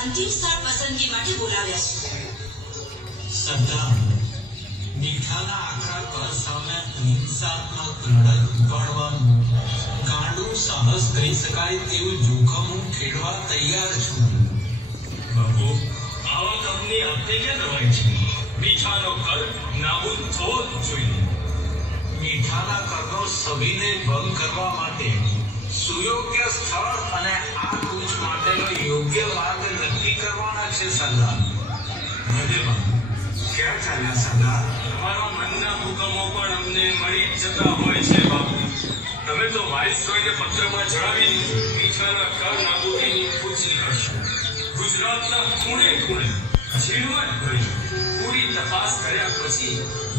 અંતિમ સ્થળ પસંદગી માટે બોલાવ્યા સરદાર, મીઠાના આખા કર સામે હિંસાત્મક લડત ઉપાડવાનું ગાંડું સાહસ કરી શકાય તેવું જોખમ હું ખેડવા તૈયાર છું. બાપુ, આવા કામની આપને ક્યાં રવાય છે? મીઠાનો કર, નાબૂદ થવો જોઈએ. મીઠાના કરનો સભીને ભંગ કરવા માટે સુયોગ્ય સ્થળ અને આ કૂચ માટેનો યોગ્ય માર્ગ નક્કી કરવાના છે, સરદાર. ક્યાં ચાલ્યા, સરદાર? તમારા મનના હુકમો પણ અમને મળી જતા હોય છે, બાપુ. તમે તો વાઇસરોયને પત્રમાં જણાવી મીઠાના કર નાબૂદીની પૂછી કરશો. ગુજરાતના ખૂણે ખૂણે ઝીણવટ ભરી પૂરી તપાસ કર્યા પછી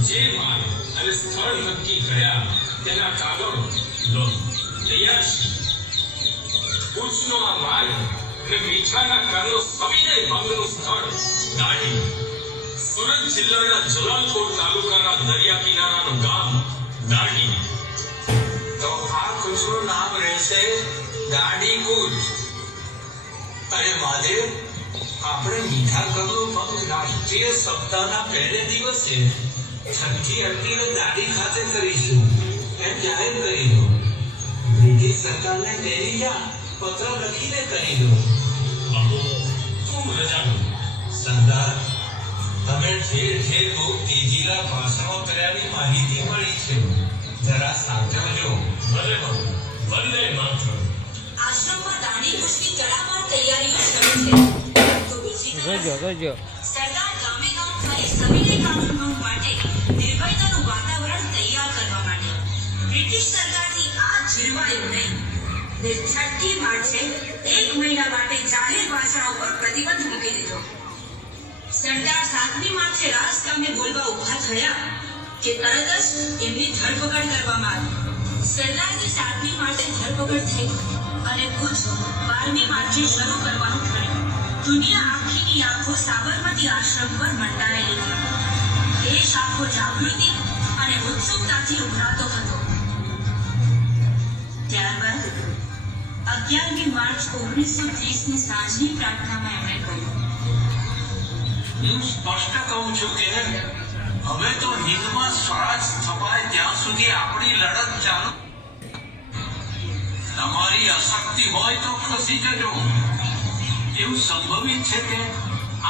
જે માર્ગ અને સ્થળ નક્કી કર્યા તેના કાગળો લો. તૈયાર છે. કુચનો આ માર્ગ અને મીઠાના કરનો સવિનય ભંગનું સ્થળ દાઢી સુરત જિલ્લાના જલાલપુર તાલુકાના દરિયા કિનારાનું ગામ દાંડી તો આ કૂચનું નામ રહેશે દાઢી કૂચ અરે મહાદેવ આપણે મીઠા કરનો ભંગ રાષ્ટ્રીય સપ્તાહના પહેલે દિવસે છઠ્ઠી એપ્રિલે દાઢી ખાતે કરીશું એમ જાહેર કરી દો બ્રિટિશ સરકારને તેની જા પત્ર લખીને કહી દો. બાબુ ખૂબ રજા દો તમે ઠેર ઠેર બહુ તેજીલા ભાષણો કર્યાની માહિતી મળી છે. જરા સાચવજો. ભલે બાબુ ભલે માતરમ આશ્રમમાં દાંડી કૂચની તડામાર તૈયારીઓ શરૂ છે. જોજો જોજો સરદાર ગામે ફરી સવિનય કાનૂન ભંગ માટે નિર્ભયતાનું વાતાવરણ તૈયાર કરવા માટે બ્રિટિશ સરકારથી આ ઝીલવાયું નહીં. ને છઠ્ઠી માર્ચે એક મહિના માટે જાહેર ભાષણો પર પ્રતિબંધ મૂકી દીધો. સરદાર સાતમી માર્ચે રાજકામને બોલવા ઊભા થયા કે તરત જ એમની ધરપકડ કરવામાં આવી. સરદારની સાતમી માર્ચે ધરપકડ થઈ અને કુછ બારમી માર્ચે શરૂ કરવાનું થયું. દુનિયા આખીની આંખો સાબરમતી આશ્રમ પર મંડાયેલી. દેશ આખો જાગૃતિ અને ઉત્સુકતાથી ઉભરાતો હતો. અગિયારમી માર્ચ ઓગણીસો ત્રીસની સાંજની પ્રાર્થનામાં એમણે કહ્યું. હું સ્પષ્ટ કહું છું કે હવે તો હિંદમાં સ્વરાજ સ્થપાય ત્યાં સુધી આપણી લડત ચાલુ. તમારી અશક્તિ હોય તો ખસી જજો. એવું સંભવિત છે કે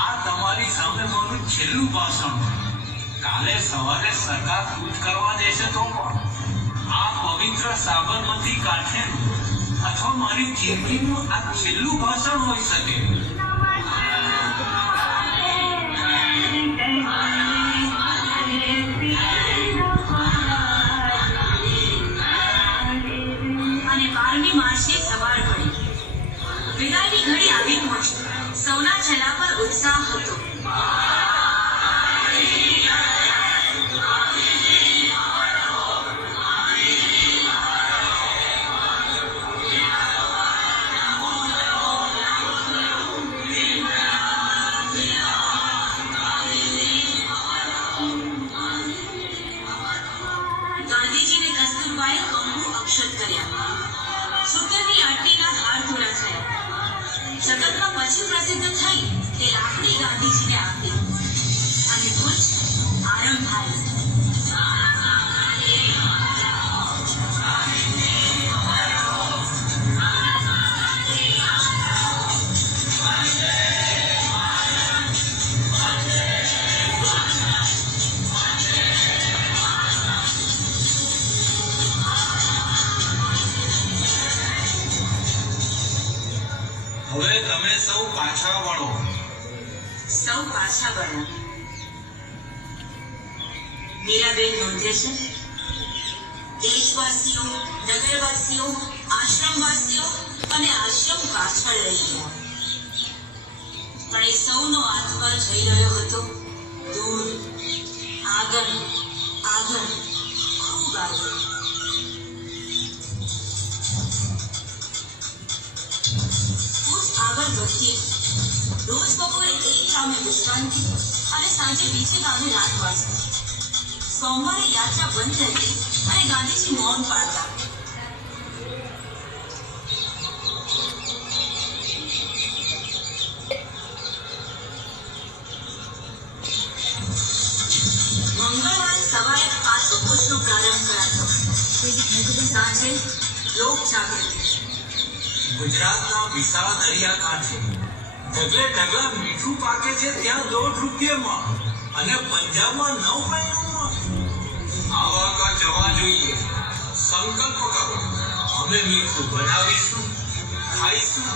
આ તમારી સામે મારું છેલ્લું ભાષણ. કાલે સવારે સરકાર કૂચ કરવા દેશે તો પણ. આ પવિત્ર સાબરમતી કાંઠે અથવા મારી જિંદગીનું આ છેલ્લું ભાષણ હોઈ શકે. સૌ પાછા વળ્યા મીરાબેન નોંધે છે. દેશવાસીઓ, નગરવાસીઓ, આશ્રમવાસીઓ અને આશ્રમ પાછળ રહી ગયા પણ એ સૌનો આત્મા જઈ રહ્યો હતો. દૂર આગળ આગળ, ખૂબ આગળ. આગળ વધતી रोज बपोर एक ग्रामे विश्रांति सांजे बीजे गाने रात वाजती सोमवार यात्रा बंद रहती और गांधी जी मौन पाड़ता गुजरात का विशाल दरिया का ઢગલે ઢગલા મીઠું પાકે છે ત્યાં દોઢ રૂપિયામાં અને પંજાબમાં નવ મહિનામાં આવા કા જવા જોઈએ. સંકલ્પ કરો. અમે મીઠું બનાવીશું, ખાઈશું,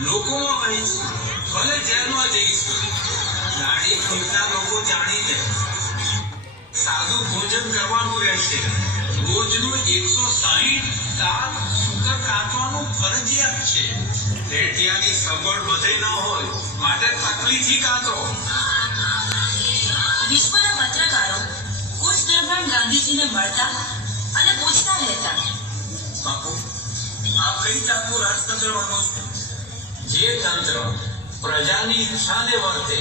લોકોમાં વહીશું, ભલે જેલમાં જઈશું. દાઢી ખુદના લોકો જાણી જાય સાદું ભોજન કરવાનું રહેશે. રોજનું એકસો સાહીઠ દાળ શુગર કાઢવાનું ફરજિયાત છે. રેટિયાની સગવડ બધે ન હોય માટે તકલીફી કાઢો વિશ્વના પત્રકારો કૂચ દરમિયાન ગાંધીજીને મળતા અને પૂછતા રહેતા બાપુ આ કઈ જાતનું રાજતંત્ર માનો છો? જે તંત્ર પ્રજાની ઈચ્છાને વર્તે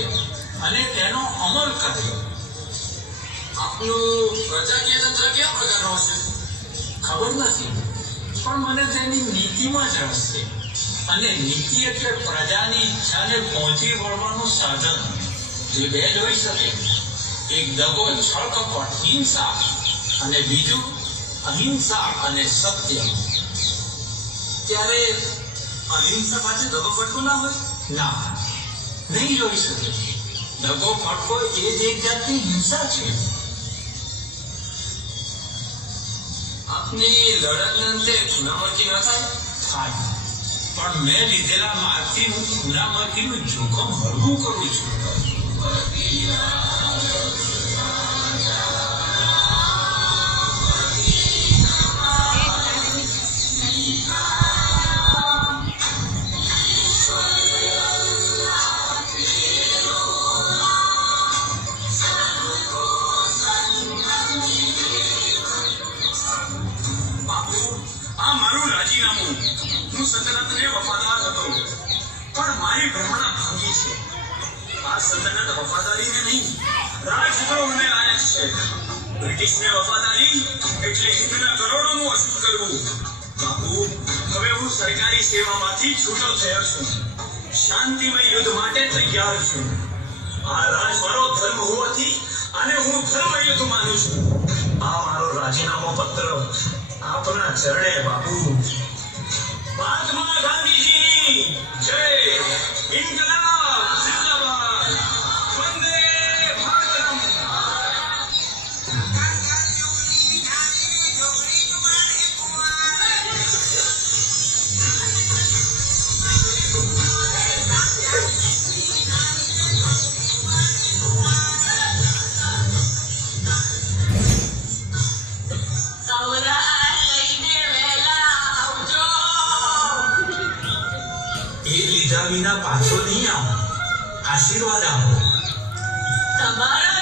અને તેનો અમલ કરે. આપનું પ્રજાકીય તંત્ર કેવા પ્રકારનું છે ખબર નથી. પણ મને તેની નીતિમાં જ રસ છે. અને નીતિ એટલે પ્રજાની ઈચ્છાને પહોંચી વળવાનું સાધન. જે બે જ હોઈ શકે. એક દગો છળ કપટ હિંસા અને બીજું અહિંસા અને સત્ય. ત્યારે અહિંસા પાસે દગો ફટકો ના હોય? ના. નહીં જોઈ શકે. દગો ફટકો એ જ એક જાતની હિંસા છે. આપની લડતને અંતે ગુનામતી ન થાય? પણ મેં લીધેલા માર્ગથી હું ગુનામતીનું જોખમ હળવું કરું છું. બ્રિટિશને વફાદારી એટલે હિંદના કરોડોનું વસૂલ કરવું. બાપુ, હવે હું સરકારી સેવામાંથી છૂટો થયો છું. શાંતિમય યુદ્ધ માટે તૈયાર છું. આ રાજ મારો ધર્મ હોવાથી અને હું ધર્મ યુદ્ધ માનું છું. આ મારો રાજીનામો પત્ર આપના ચરણે, બાપુ. મહાત્મા ગાંધીજીની જય ઇન્કલાબ લીધા વિના પાછો નહીં આવો. આશીર્વાદ આપો. તમારા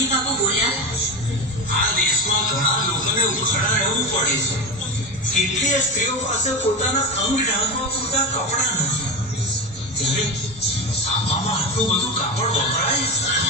ગાંધી બાપુ બોલ્યા, આ દેશમાં ઘણા લોકોને ઉઘાડા રહેવું પડે છે. કેટલીય સ્ત્રીઓ પાસે પોતાના અંગ ઢાંકવા પૂરતા કપડા નથી. ત્યારે આટલું બધું કાપડ વપરાય?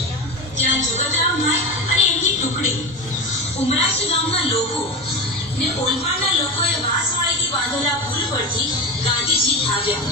ત્યાં જગતરામભાઈ અને એમની ટુકડી. ઉમરાસી ગામના લોકો ને ઓલપાડના લોકોએ વાંસવાળીથી બાંધેલા પુલ પરથી ગાંધીજી ભાગ્યા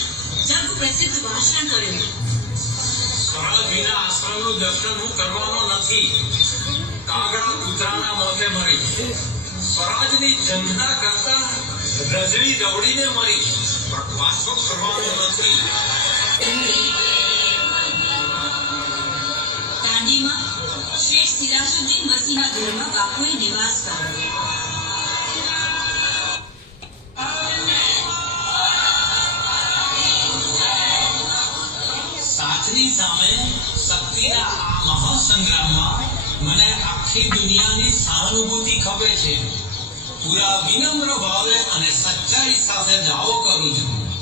જગ પ્રસિદ્ધ ભાષણ કર્યું કરાજીના આશ્રમનું દર્શન હું કરવાનો નથી. કાગડા કૂતરાના મોતે મરી સ્વરાજની ઝંખના કરતા રજળી દવડીને મરી વાસો કરવાનો નથી. દાંડીમાં શેઠ સિરાજુદ્દીન વસીના ઘરમાં બાપુએ નિવાસ કર્યો. શક્તિના આ મહાસંગ્રામમાં મને આખી દુનિયાની સહાનુભૂતિ ખપે છે. પૂરા વિનમ્ર ભાવે અને સચ્ચાઈ સાથે દાવો કરું છું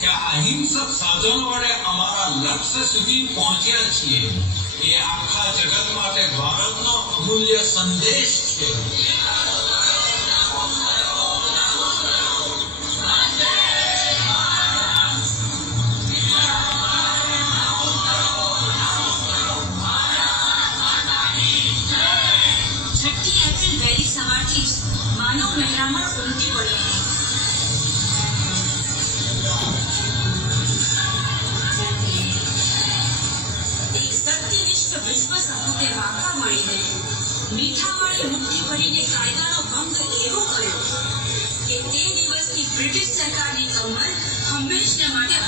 કે અહિંસક સાધનો વડે અમારા લક્ષ્ય સુધી પહોંચ્યા છીએ. એ આખા જગત માટે ભારતનો અમૂલ્ય સંદેશ છે. બ્રિટિશ સરકારની કમર હંમેશને માટે